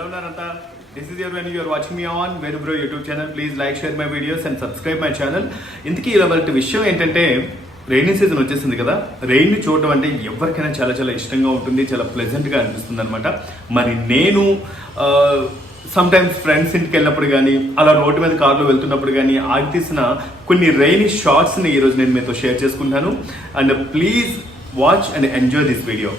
ఎలా ఉన్నారంతా? This is your when you are watching me on Venu Bro YouTube channel. Please like, share my videos and subscribe my channel. ఇంతకీ ఇవాళ విషయం ఏంటంటే rainy season వచ్చేసింది కదా. రెయిన్ చూడటం అంటే ఎవరికైనా చాలా చాలా ఇష్టంగా ఉంటుంది, చాలా ప్లెజెంట్గా అనిపిస్తుంది అనమాట. మరి నేను సమ్ టైమ్స్ ఫ్రెండ్స్ ఇంటికి వెళ్ళినప్పుడు కానీ అలా రోడ్డు మీద కార్లో వెళ్తున్నప్పుడు కానీ ఆగి తీసిన కొన్ని రైనీ షార్ట్స్ని ఈరోజు నేను మీతో షేర్ చేసుకుంటాను. And please watch and enjoy this video.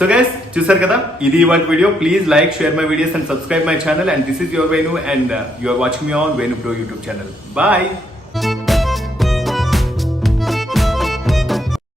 So guys, చూసారు కదా, ఇది ఇవాళ video. Please like, share my videos and subscribe my channel. And this is your Venu and you are watching me on Venu bro YouTube channel. Bye.